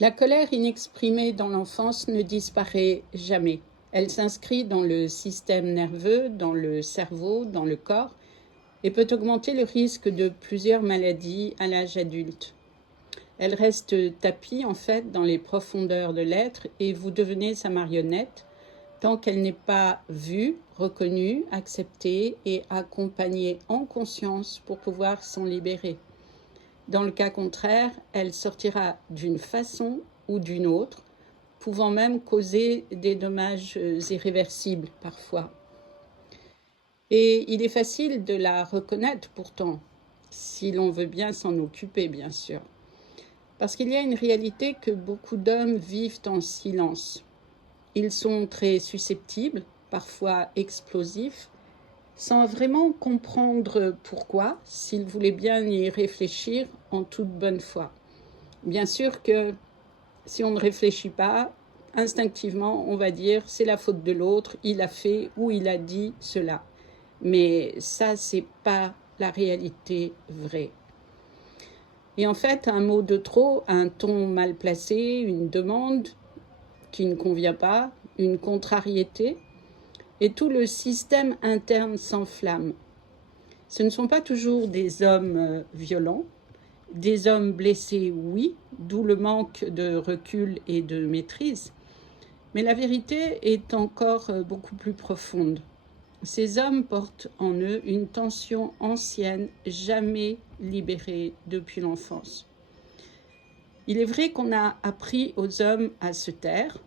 La colère inexprimée dans l'enfance ne disparaît jamais. Elle s'inscrit dans le système nerveux, dans le cerveau, dans le corps et peut augmenter le risque de plusieurs maladies à l'âge adulte. Elle reste tapie en fait dans les profondeurs de l'être et vous devenez sa marionnette tant qu'elle n'est pas vue, reconnue, acceptée et accompagnée en conscience pour pouvoir s'en libérer. Dans le cas contraire, elle sortira d'une façon ou d'une autre, pouvant même causer des dommages irréversibles parfois. Et il est facile de la reconnaître pourtant, si l'on veut bien s'en occuper, bien sûr. Parce qu'il y a une réalité que beaucoup d'hommes vivent en silence. Ils sont très susceptibles, parfois explosifs, sans vraiment comprendre pourquoi, s'ils voulaient bien y réfléchir en toute bonne foi. Bien sûr que si on ne réfléchit pas, instinctivement, on va dire c'est la faute de l'autre, il a fait ou il a dit cela. Mais ça, c'est pas la réalité vraie. Et en fait, un mot de trop, un ton mal placé, une demande qui ne convient pas, une contrariété, et tout le système interne s'enflamme. Ce ne sont pas toujours des hommes violents, des hommes blessés, oui, d'où le manque de recul et de maîtrise, mais la vérité est encore beaucoup plus profonde. Ces hommes portent en eux une tension ancienne, jamais libérée depuis l'enfance. Il est vrai qu'on a appris aux hommes à se taire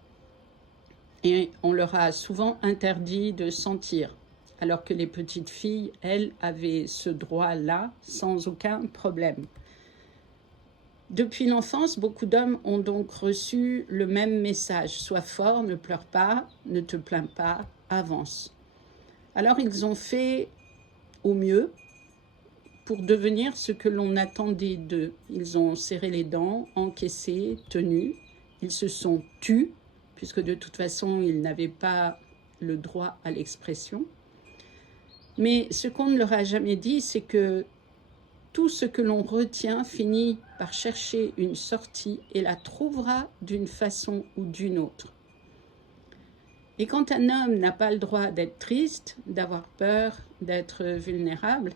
et on leur a souvent interdit de sentir, alors que les petites filles, elles, avaient ce droit-là sans aucun problème. Depuis l'enfance, beaucoup d'hommes ont donc reçu le même message. Sois fort, ne pleure pas, ne te plains pas, avance. Alors ils ont fait au mieux pour devenir ce que l'on attendait d'eux. Ils ont serré les dents, encaissé, tenu. Ils se sont tus, puisque de toute façon, ils n'avaient pas le droit à l'expression. Mais ce qu'on ne leur a jamais dit, c'est que tout ce que l'on retient finit par chercher une sortie et la trouvera d'une façon ou d'une autre. Et quand un homme n'a pas le droit d'être triste, d'avoir peur, d'être vulnérable,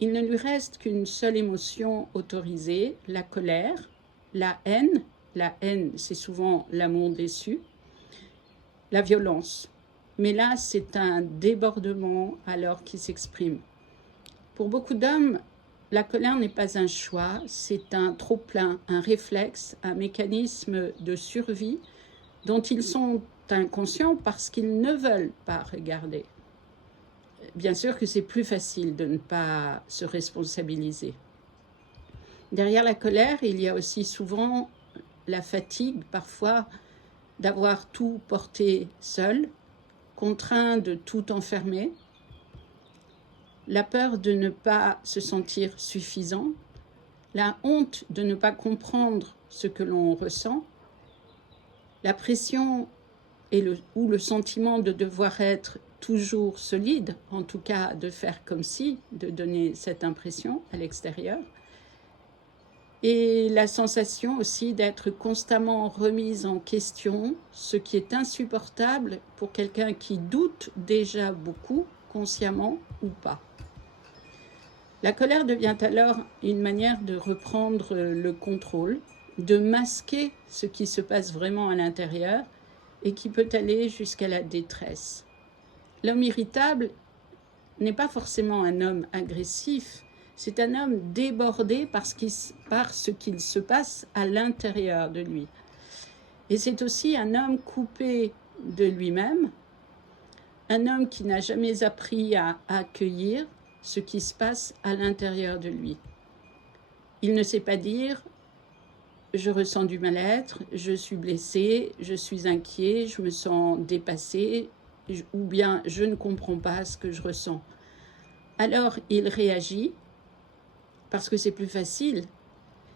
il ne lui reste qu'une seule émotion autorisée, la colère, la haine. La haine, c'est souvent l'amour déçu, la violence. Mais là, c'est un débordement alors qui s'exprime. Pour beaucoup d'hommes, la colère n'est pas un choix, c'est un trop-plein, un réflexe, un mécanisme de survie dont ils sont inconscients parce qu'ils ne veulent pas regarder. Bien sûr que c'est plus facile de ne pas se responsabiliser. Derrière la colère, il y a aussi souvent la fatigue, parfois, d'avoir tout porté seul, contraint de tout enfermer, la peur de ne pas se sentir suffisant, la honte de ne pas comprendre ce que l'on ressent, la pression ou le sentiment de devoir être toujours solide, en tout cas de faire comme si, de donner cette impression à l'extérieur, et la sensation aussi d'être constamment remise en question, ce qui est insupportable pour quelqu'un qui doute déjà beaucoup, consciemment ou pas. La colère devient alors une manière de reprendre le contrôle, de masquer ce qui se passe vraiment à l'intérieur et qui peut aller jusqu'à la détresse. L'homme irritable n'est pas forcément un homme agressif, c'est un homme débordé par ce qu'il se passe à l'intérieur de lui. Et c'est aussi un homme coupé de lui-même, un homme qui n'a jamais appris à accueillir ce qui se passe à l'intérieur de lui. Il ne sait pas dire « je ressens du mal-être, je suis blessé, je suis inquiet, je me sens dépassé » ou bien « je ne comprends pas ce que je ressens ». Alors il réagit parce que c'est plus facile.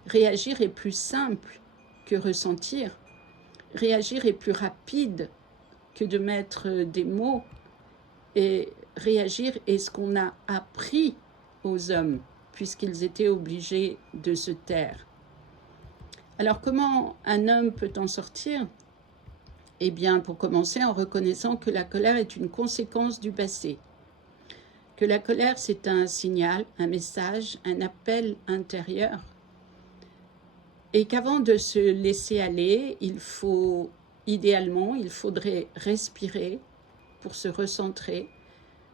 Réagir est plus simple que ressentir. Réagir est plus rapide que de mettre des mots. Et réagir est ce qu'on a appris aux hommes, puisqu'ils étaient obligés de se taire. Alors, comment un homme peut en sortir? Eh bien, pour commencer, en reconnaissant que la colère est une conséquence du passé. Que la colère, c'est un signal, un message, un appel intérieur. Et qu'avant de se laisser aller, idéalement, il faudrait respirer pour se recentrer,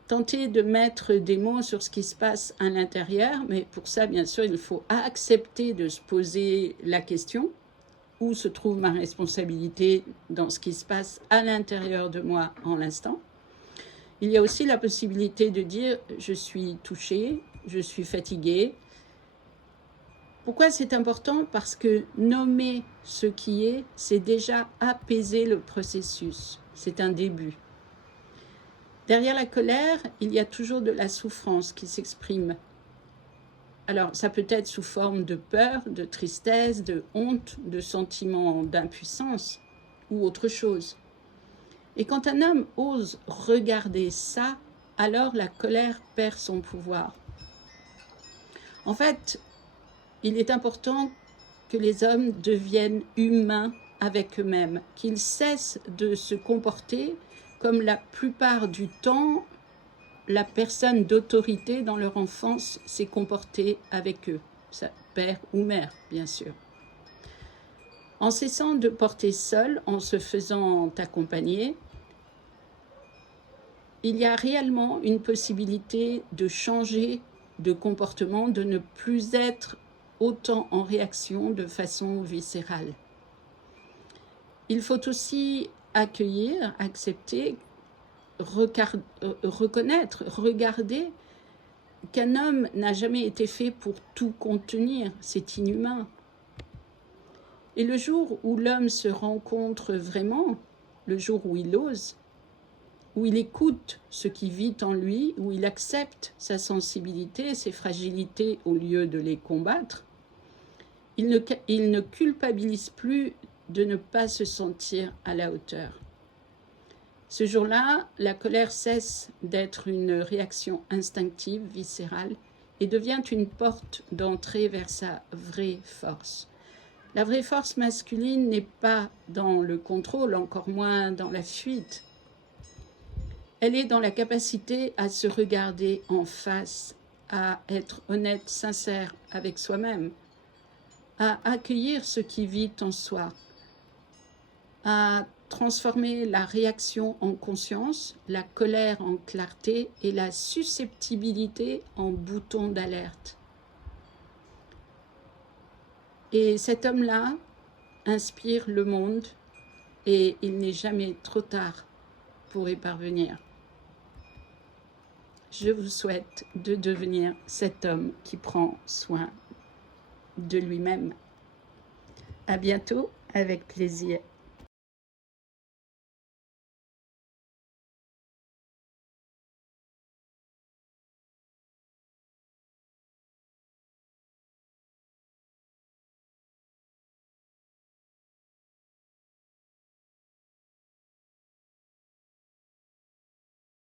tenter de mettre des mots sur ce qui se passe à l'intérieur, mais pour ça, bien sûr, il faut accepter de se poser la question: où se trouve ma responsabilité dans ce qui se passe à l'intérieur de moi en l'instant? Il y a aussi la possibilité de dire: je suis touchée, je suis fatiguée. Pourquoi c'est important? Parce que nommer ce qui est, c'est déjà apaiser le processus. C'est un début. Derrière la colère, il y a toujours de la souffrance qui s'exprime. Alors, ça peut être sous forme de peur, de tristesse, de honte, de sentiment d'impuissance ou autre chose. Et quand un homme ose regarder ça, alors la colère perd son pouvoir. En fait, il est important que les hommes deviennent humains avec eux-mêmes, qu'ils cessent de se comporter comme la plupart du temps la personne d'autorité dans leur enfance s'est comportée avec eux, père ou mère, bien sûr. En cessant de porter seul, en se faisant accompagner, il y a réellement une possibilité de changer de comportement, de ne plus être autant en réaction de façon viscérale. Il faut aussi accueillir, accepter, reconnaître, regarder qu'un homme n'a jamais été fait pour tout contenir, c'est inhumain. Et le jour où l'homme se rencontre vraiment, le jour où il ose, où il écoute ce qui vit en lui, où il accepte sa sensibilité, ses fragilités au lieu de les combattre, il ne culpabilise plus de ne pas se sentir à la hauteur. Ce jour-là, la colère cesse d'être une réaction instinctive, viscérale, et devient une porte d'entrée vers sa vraie force. La vraie force masculine n'est pas dans le contrôle, encore moins dans la fuite. Elle est dans la capacité à se regarder en face, à être honnête, sincère avec soi-même, à accueillir ce qui vit en soi, à transformer la réaction en conscience, la colère en clarté et la susceptibilité en bouton d'alerte. Et cet homme-là inspire le monde et il n'est jamais trop tard pour y parvenir. Je vous souhaite de devenir cet homme qui prend soin de lui-même. À bientôt, avec plaisir.